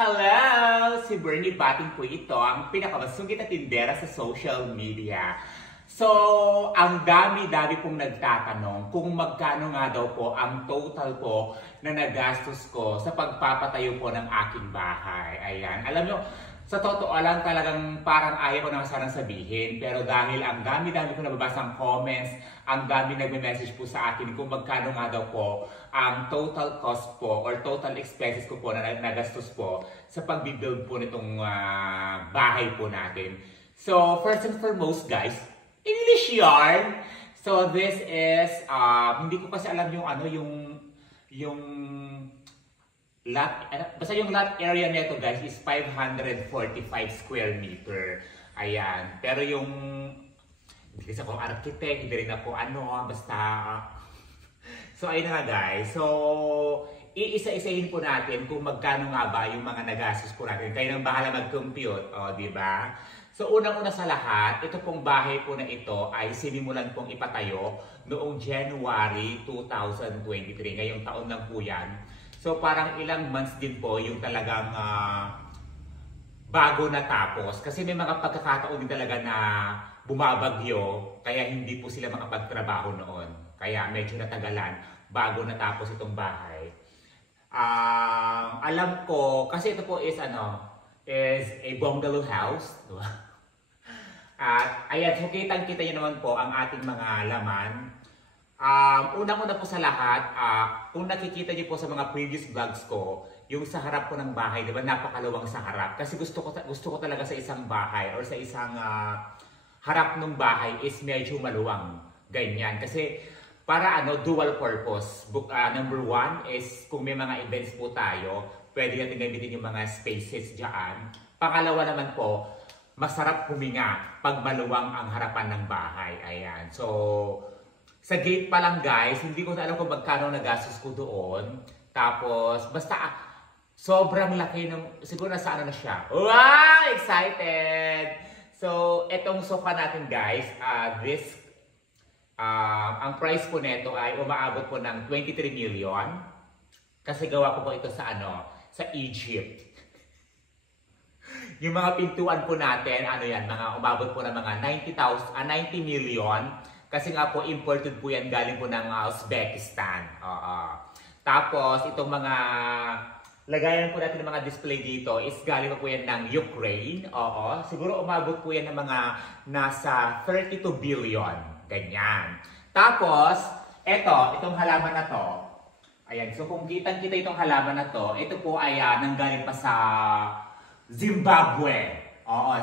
Hello! Si Bernie Bating po ito, ang pinakamasungit na tindera sa social media. So, ang dami-dami pong nagtatanong kung magkano nga daw po ang total po na nagastos ko sa pagpapatayo po ng aking bahay. Ayan. Alam nyo, sa totoo lang talagang parang ayaw ko na sanang sabihin. Pero dahil ang dami-dami ko nababasang comments, ang dami nagme-message po sa akin kung magkano nga daw po ang total cost po or total expenses ko po na nagastos po sa pag-build po nitong bahay po natin. So, first and foremost guys, English yarn. So, this is, hindi ko kasi alam yung ano, yung lot, basta yung lot area nito guys is 545 square meter. Ayan. Pero yung, hindi kasi ako architect, hindi rin ako ano, basta, so ayun na nga guys. So, iisa-isahin po natin kung magkano nga ba yung mga nagastos po natin. Kayo nang bahala mag-compute, o diba? So, unang-una sa lahat, ito pong bahay po na ito ay sinimulan pong ipatayo noong January 2023. Ngayong taon lang po yan. So, parang ilang months din po yung talagang bago natapos. Kasi may mga pagkakataon din talaga na bumabagyo, kaya hindi po sila makapagtrabaho noon. Kaya medyo natagalan bago natapos itong bahay. Alam ko, kasi ito po is a bungalow house. Diba? At ayan, so kitang-kita nyo naman po ang ating mga laman. Unang-una po sa lahat, kung nakikita niyo po sa mga previous vlogs ko, yung sa harap ko ng bahay, di ba, napakaluwang sa harap. Kasi gusto ko talaga sa isang bahay or sa isang harap ng bahay is medyo maluwang. Ganyan. Kasi para dual purpose. Number one is kung may mga events po tayo, pwede natin gamitin yung mga spaces dyan. Pangalawa naman po, masarap huminga pag maluwang ang harapan ng bahay. Ayan. So, sa gate pa lang guys, hindi ko na alam kung magkano nagastos ko doon. Tapos, basta sobrang laki ng, siguro nasa ano na siya. Wow! Excited! So, etong sofa natin guys, ang price po nito ay umaabot po ng 23 million. Kasi gawa ko po ito sa sa Egypt. Yung mga pintuan po natin, mga umabot po ng mga 90 million. Kasi nga po, imported po yan galing po ng Uzbekistan. Tapos, itong mga lagayan po natin ng mga display dito is galing po yan ng Ukraine. Siguro umabot po yan ng mga nasa 32 billion. Ganyan. Tapos, itong halaman na to. Ayan, so kung kitang-kita itong halaman na to, ito po ay nanggaling pa sa Zimbabwe.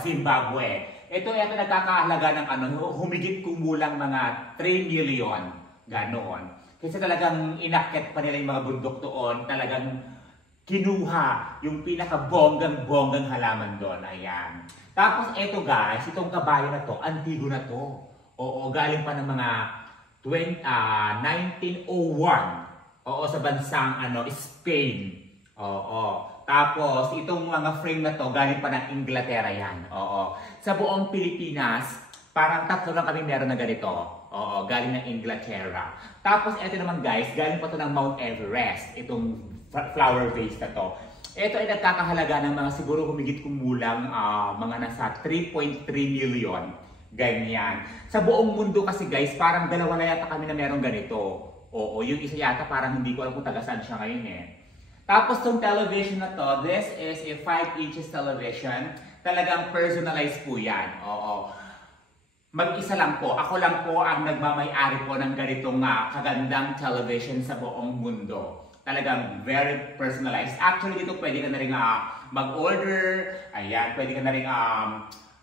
Zimbabwe. Ito nagkakahalaga ng humigit kumulang mga 3 million. Ganoon. Kasi talagang inakyat pa nila yung mga bundok doon. Talagang kinuha yung pinaka-bonggang halaman doon. Ayan. Tapos ito guys, itong kabayo na to, antigo na to. Galing pa ng mga 1901. Sa bansang Spain. Tapos, itong mga frame na to, galing pa ng Inglaterra yan. Sa buong Pilipinas, parang 3 lang kami meron na ganito. Galing ng Inglaterra. Tapos, ito naman guys, galing pa to ng Mount Everest. Itong flower vase na to. Ito ay nagkakahalaga ng mga siguro humigit kumulang mga nasa 3.3 million. Ganyan. Sa buong mundo kasi guys, parang dalawa na yata kami na meron ganito. Yung isa yata parang hindi ko alam kung taga saan siya ngayon eh. Tapos itong television na to, this is a 5 inches television. Talagang personalized po yan. Mag-isa lang po. Ako lang po ang nagmamay-ari po ng ganitong kagandang television sa buong mundo. Talagang very personalized. Actually, dito pwede ka na rin mag-order. Ayan, pwede ka na rin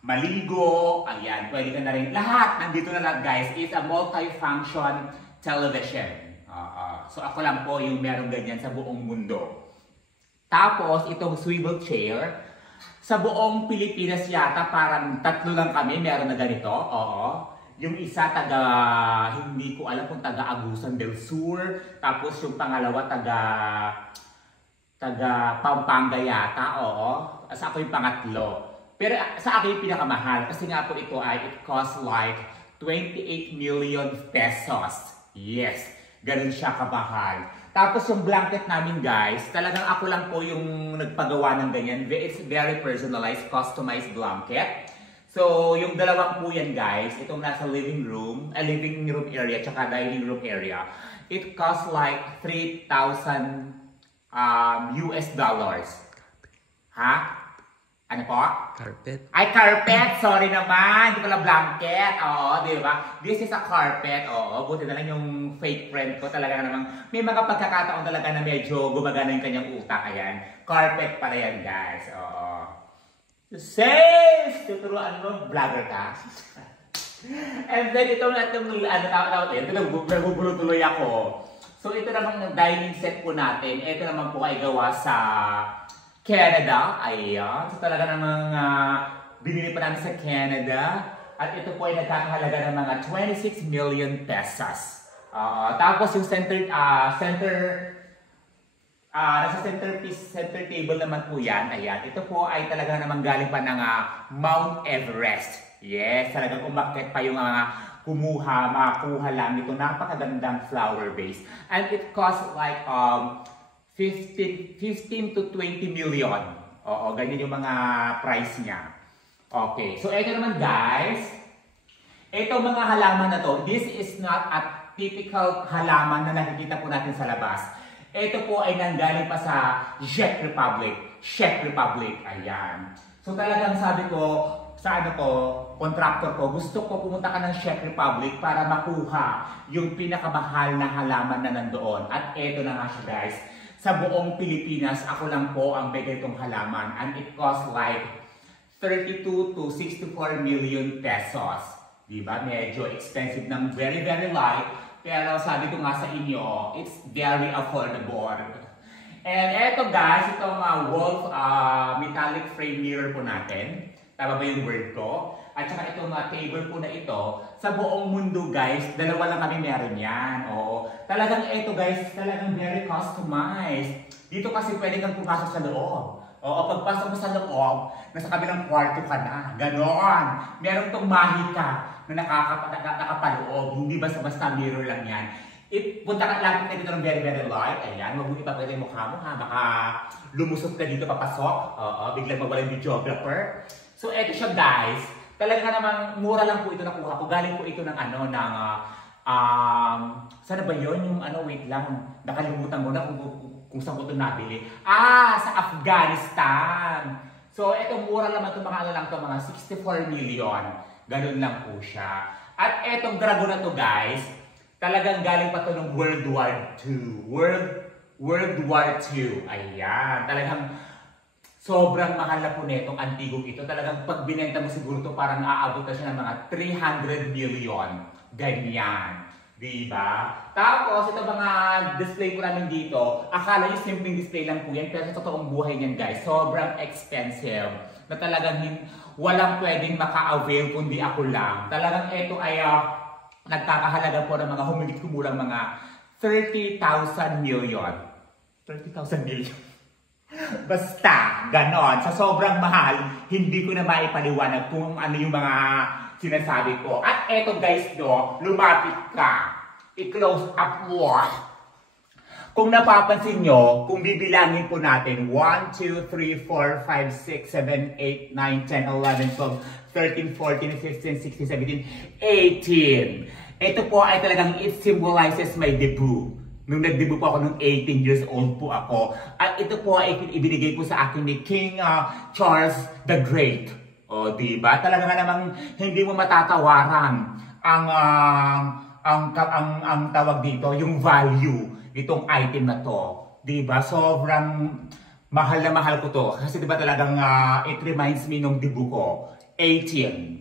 maligo. Ayan, pwede ka na rin. Lahat, nandito na lahat guys, is a multi-function television. So ako lang po yung meron ganyan sa buong mundo. Tapos itong swivel chair, sa buong Pilipinas yata parang 3 lang kami meron na ganito. Yung isa hindi ko alam kung taga Agusan del Sur. Tapos yung pangalawa taga Pampanga yata. Sa ako yung pangatlo. Pero sa akin yung pinakamahal kasi nga po ito ay it costs like 28 million pesos. Yes. Ganun siya kamahal. Tapos yung blanket namin guys, talagang ako lang po yung nagpagawa ng ganyan. It's very personalized, customized blanket. So, yung dalawang po yan guys, itong nasa living room area, tsaka dining room area. It costs like 3,000 US dollars. Ha? Ano po? Carpet. Ay, carpet! Sorry naman! Hindi pala blanket. Oo, di ba? This is a carpet. Oo, buti na lang yung fake friend ko. Talaga namang may mga pagkakataon talaga na medyo gumagana yung kanyang utak. Ayan. Carpet pala yan, guys. Oo. Safe! Tuturuan mo, vlogger ka. And then, ito nagugulo tuloy ako. So, ito namang dining set po natin. Ito naman po ay gawa sa Canada. Ayan. So, talaga namang binili pa namin sa Canada. At ito po ay nagkakahalaga ng mga 26 million pesos. Tapos yung nasa center table naman po yan. Ayan. Ito po ay talaga namang galing pa ng Mount Everest. Yes, talagang umakyat pa yung makuha lang ito. Napakagandang flower vase. And it costs like 15 to 20 million. Oo, ganyan yung mga price niya. Okay, so ito naman guys. Itong mga halaman na to, this is not a typical halaman na nakikita po natin sa labas. Ito po ay nanggaling pa sa Czech Republic. Ayan. So talagang sabi ko, sa contractor ko, gusto ko pumunta ka ng Czech Republic para makuha yung pinakamahal na halaman na nandoon. At ito na nga siya guys. Sa buong Pilipinas, ako lang po ang may ganitong halaman. And it costs like 32 to 64 million pesos. Diba? Medyo expensive ng very, very light. Pero sabi ko nga sa inyo, it's very affordable. And eto guys, itong Wolf metallic frame mirror po natin. Tama ba yung word ko? At saka itong table po na ito, sa buong mundo guys, dalawa lang kami meron yan. Oo. Talagang ito guys, talagang very customized. Dito kasi pwede kang pumasok sa loob. Oo, pagpasok mo sa loob, nasa kabilang kwarto ka na. Ganon. Meron itong mahika na nakapaloob. Hindi basta-basta mirror lang yan. Punta ka lang dito ng very, very light. Ayan, huwag mo ipapagay yung mukha mo ha. Baka lumusot ka dito papasok. Oo, biglang mawala yung videographer. So, eto siya guys. Talaga namang mura lang po ito nakuha ko. Galing po ito ng sana ba yun? Yung wait lang. Nakalimutan mo na kung saan ko ito nabili. Sa Afghanistan. So, eto mura lang ito mga 64 million. Ganun lang po siya. At etong dragon na to guys, talagang galing pa ito ng World War II. World War II. Ayan. Talagang sobrang mahal na po netong antigong ito. Talagang pag binenta mo siguro ito, parang aabot na siya ng mga 300 million. Ganyan. Diba? Tapos, ito mga display po namin dito. Akala nyo simpleng display lang po yan. Pero sa totoong buhay niyan guys, sobrang expensive. Na talagang walang pwedeng maka-avail kundi ako lang. Talagang ito ay nagkakahalaga po ng mga humigit-kumulang mga 30,000 million. 30,000 million. Basta, ganon. Sa sobrang mahal, hindi ko na maipaliwanag kung ano yung mga sinasabi ko. At eto guys, lumapit ka. I-close up mo. Kung napapansin nyo, kung bibilangin po natin, 1, 2, 3, 4, 5, 6, 7, 8, 9, 10, 11, 12, 13, 14, 15, 16, 17, 18. Ito po ay talagang it symbolizes my debut. Nung nag-debut po ako nung 18 years old po ako. At ito po ay ibinigay po sa akin ni King Charles the Great. O, diba? Talaga nga namang hindi mo matatawaran ang tawag dito, yung value nitong item na to. Diba? Sobrang mahal na mahal ko to. Kasi diba talagang it reminds me nung debut ko. 18.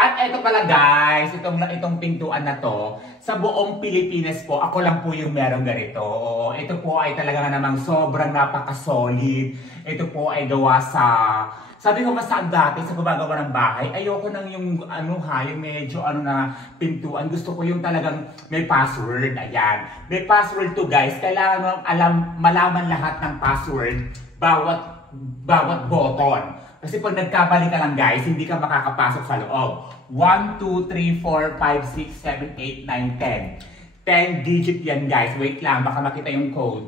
At eto pala guys, itong pintuan na to, sa buong Pilipinas po, ako lang po yung meron ganito. Ito po ay talaga namang sobrang napaka-solid. Ito po ay gawa sa, sabi ko basta dati sa gumagawa ng bahay, ayoko nang yung yung medyo na pintuan. Gusto ko yung talagang may password. Ayan. May password to guys. Kailangan malaman lahat ng password, bawat button. Kasi pag nagkamali ka lang guys, hindi ka makakapasok sa loob. 1, 2, 3, 4, 5, 6, 7, 8, 9, 10. 10 digit yan guys. Wait lang, baka makita yung code.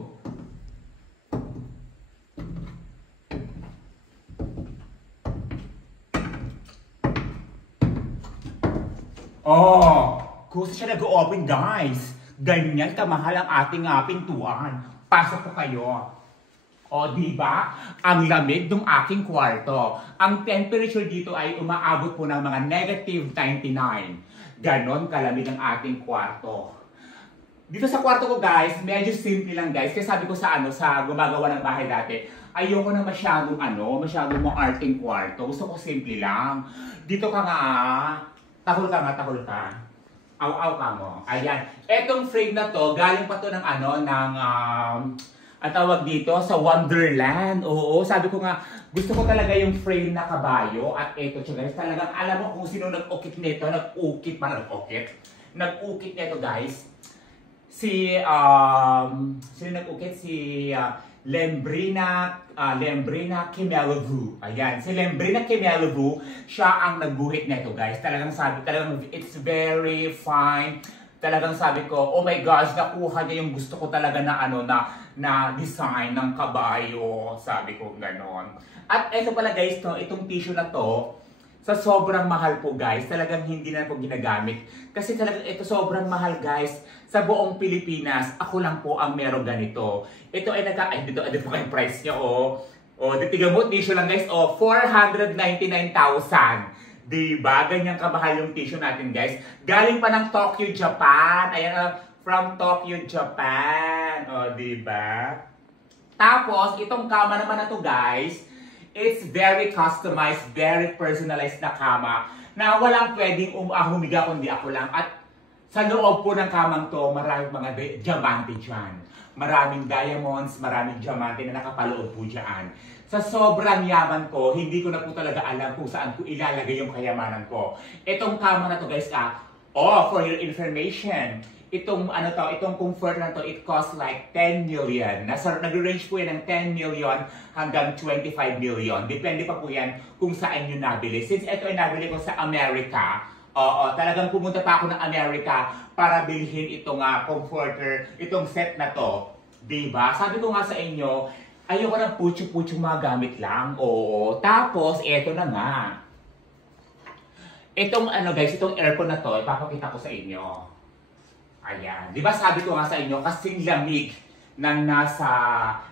Oh, kung siya nag-open guys. Ganyan kamahal ang ating pintuan. Pasok po kayo. O, diba? Ang lamig ng aking kwarto. Ang temperature dito ay umaabot po ng mga -99. Ganon kalamig ang ating kwarto. Dito sa kwarto ko guys, medyo simple lang guys. Kasi sabi ko sa sa gumagawa ng bahay dati, ayoko na masyadong masyadong maarting kwarto. Gusto ko simple lang. Dito ka nga, tahol ka. Aw-aw ka mo. Ayan. Etong frame na to, galing pa to ng ang tawag dito, sa Wonderland. Oo, sabi ko nga, gusto ko talaga yung frame na kabayo. At eto siya guys, talagang alam mo kung sino nag-ukit nito. Nag-ukit nito guys. Sino nag-ukit? Si Lembrina Kemelovu. Ayan, si Lembrina Kemelovu, siya ang nagguhit nito guys. Talagang it's very fine. Talagang sabi ko, oh my gosh, nakuha niya yung gusto ko talaga na na design ng kabayo. Sabi ko ganon. At eto pala guys, itong tissue na to, sa sobrang mahal po guys, talagang hindi na po ginagamit. Kasi talagang ito sobrang mahal guys. Sa buong Pilipinas, ako lang po ang meron ganito. Ito ay dito po yung price niya titignan mo, tissue lang guys, 499,000. Diba? Ganyan kamahal yung tissue natin guys. Galing pa ng Tokyo, Japan. Ayan, from Tokyo, Japan. Diba? Tapos, itong kama naman na to guys, it's very customized, very personalized na kama na walang pwedeng humiga kundi ako lang. At sa loob po ng kamang to, maraming mga diamante dyan. Maraming diamonds, maraming diamante na nakapaloob po dyan. Sa sobrang yaman ko, hindi ko na po talaga alam kung saan ko ilalagay yung kayamanan ko. Itong kama na to guys, for your information, itong comfort na to, it costs like 10 million. Nag-range po yan ng 10 million hanggang 25 million. Depende pa po yan kung saan nyo nabili. Since ito ay nabili ko sa Amerika, talagang pumunta pa ako ng Amerika para bilhin itong comforter, itong set na to. Diba? Sabi ko nga sa inyo, ayoko ng putyo-putyo mga gamit lang. Tapos, eto na nga. Itong guys, itong aircon na to, ipapakita ko sa inyo. Ayan. Di ba sabi ko nga sa inyo, kasing lamig na nasa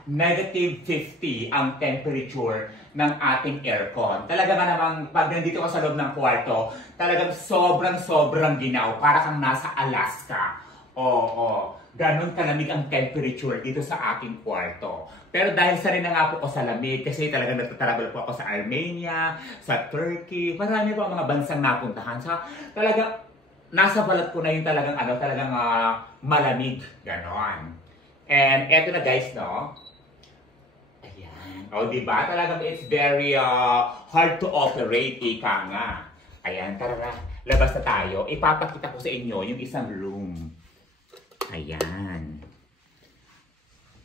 -50 ang temperature ng ating aircon. Talaga nga namang pag nandito ka sa loob ng kwarto, talagang sobrang ginaw. Para kang nasa Alaska. Ganon kalamig ang temperature dito sa aking kwarto. Pero dahil sa rin na nga po ako sa lamig, kasi talagang nagtatravel po ako sa Armenia, sa Turkey, marami po ang mga bansang napuntahan. Talaga, nasa balat ko na yung talagang malamig. Ganon. And eto na guys, no? Ayan. Diba? Talagang it's very hard to operate, ika nga. Ayan, tara, labas na tayo. Ipapakita ko sa inyo yung isang room. Ayan.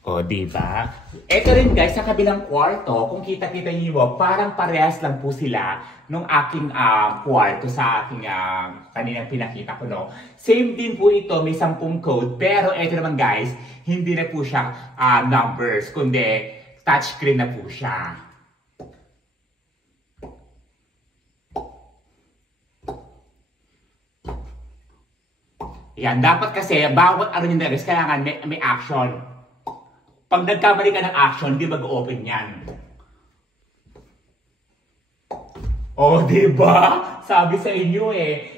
Diba? Ito rin guys, sa kabilang kwarto, kung kita-kita niyo, parang parehas lang po sila nung aking kwarto sa aking kaninang pinakita ko, no? Same din po ito, may 10 code, pero ito naman guys, hindi na po siya numbers, kundi touchscreen na po siya. Yan, dapat kasi, bawat nyo na guys, kailangan may action. Pag nagkamali ka ng action, di mag-open yan. Diba? Sabi sa inyo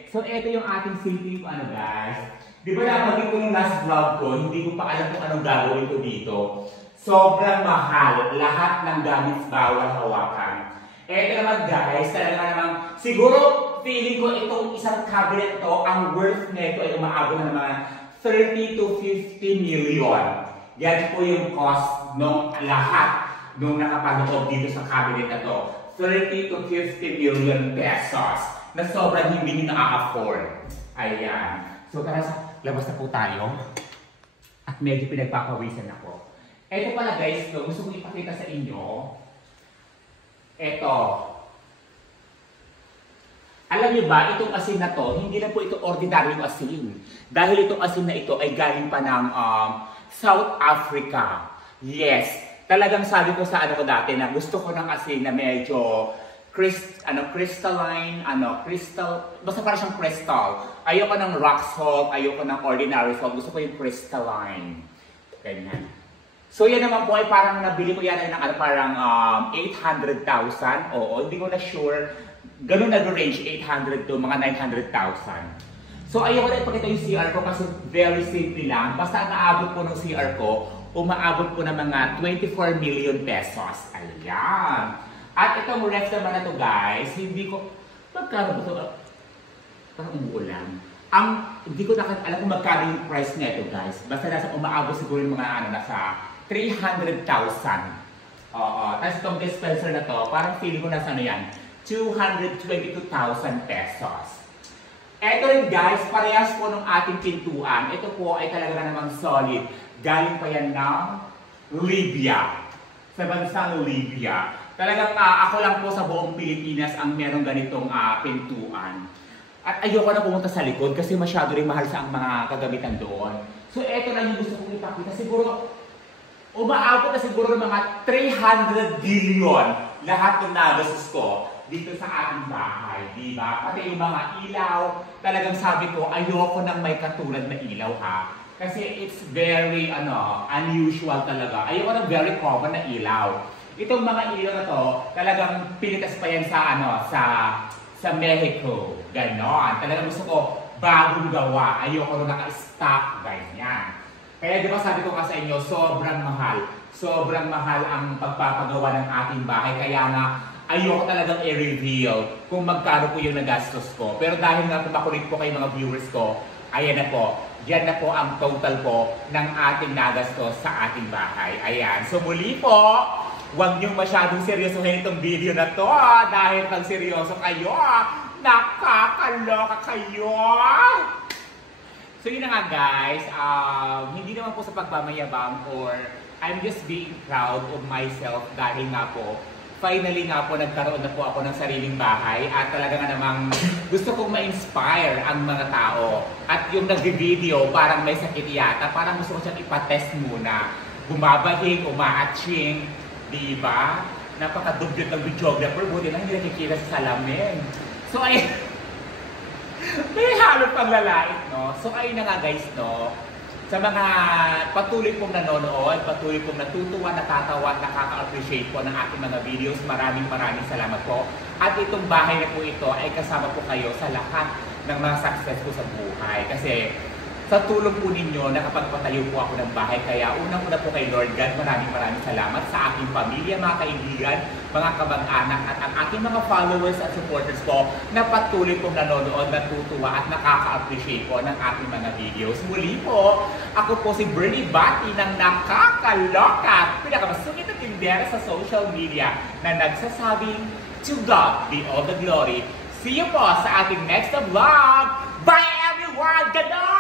So, ito yung ating silting guys. Di ba napansin ko yung last vlog ko, hindi ko pa alam kung anong gagawin ko dito. Sobrang mahal. Lahat ng gamit bawal hawakan. Ito naman guys, talaga namang, siguro feeling ko itong isang cabinet to, ang worth nito ay umaabot na mga 30 to 50 million. Yan po yung cost ng lahat nung nakapaloob dito sa cabinet na to. 30 to 50 million pesos na sobrang hindi nyo na-afford. Ayan. So tara, labas na po tayo. At medyo pinagpapawisan ako. Ito pala guys, gusto kong ipakita sa inyo. Ito. Alam niyo ba, itong asin na to, hindi na po ito ordinaryong asin. Dahil itong asin na ito ay galing pa ng South Africa. Yes, talagang sabi ko sa ano ko dati na gusto ko ng asin na medyo crystalline, basta parang siyang crystal. Ayoko ng rock salt, ayoko ng ordinary salt, gusto ko yung crystalline. Ganyan. So yan naman po ay parang nabili ko yan ng parang 800,000. Oo, hindi ko na sure. Ganun nag-range, 800 to mga 900,000. So ayoko na ipakita yung CR ko kasi very simple lang. Basta naabot po ng CR ko, umaabot po ng mga 24 million pesos. Ayan. At itong ref naman na to guys, hindi ko, magkano ba ito? Parang umuulan. Hindi ko alam kung magkano yung price na ito guys. Basta nasa umaabot siguro yung mga nasa 300,000. Oo. Tapos itong dispenser na to, parang feeling ko nasa ano yan, 222,000 pesos. Ito rin guys, parehas po ng ating pintuan. Ito po ay talaga namang solid. Galing pa yan ng Libya. Sa bansang Libya. Talagang ako lang po sa buong Pilipinas ang merong ganitong pintuan. At ayoko na pumunta sa likod kasi masyado rin mahal sa ang mga kagamitan doon. So ito lang yung gusto kong ipakita. Siguro, umaabot na siguro ng mga 300 billion lahat ng nagastos ko dito sa ating bahay, di ba? Pati yung mga ilaw, talagang sabi ko, ayoko nang may katulad na ilaw ha. Kasi it's very, unusual talaga. Ayoko nang very common na ilaw. Itong mga ilaw na to, talagang pinitas pa yan sa Mexico. Ganon. Talagang gusto ko bagong gawa. Ayoko nung naka-stock. Ganyan. Kaya di ba sabi ko nga sa inyo, sobrang mahal. Sobrang mahal ang pagpapagawa ng ating bahay. Kaya nga, ayoko talagang i-reveal kung magkano po yung nagastos ko. Pero dahil nga kumakulit po kayo mga viewers ko, ayan na po. Yan na po ang total po ng ating nagastos sa ating bahay. Ayan. So muli po, huwag niyong masyadong seryosohin itong video na to. Dahil pag seryoso kayo, nakakaloka kayo. So yun na nga guys, hindi naman po sa pagmamayabang or I'm just being proud of myself dahil nga po, finally nga po, nagkaroon na po ako ng sariling bahay at talaga nga namang gusto kong ma-inspire ang mga tao. At yung nag-video, parang may sakit yata, parang gusto ko siyang ipatest muna. Bumabahing, umaatching, di ba? Napakadugyot ng videographer, buti na hindi nakikita sa salamin. So ay, may halong panglalait, no? So ayun na nga guys, no? Sa mga patuloy pong nanonood, patuloy pong natutuwa, natatawa, nakaka-appreciate po ng aking mga videos, maraming salamat po. At itong bahay na po ito ay kasama po kayo sa lahat ng mga success ko sa buhay. Kasi sa tulong po ninyo, nakapagpatayo po ako ng bahay. Kaya unang-una po kay Lord God, maraming salamat sa aking pamilya, mga kaibigan, mga kamag-anak at ang aking mga followers at supporters po na patuloy pong nanonood, natutuwa at nakaka-appreciate po ng aking mga videos. Muli po, ako po si Bernie Bati ng nakakaloka, pinakamasungit at tindera sa social media na nagsasabing, to God be all the glory. See you po sa ating next vlog. Bye everyone! Ganon!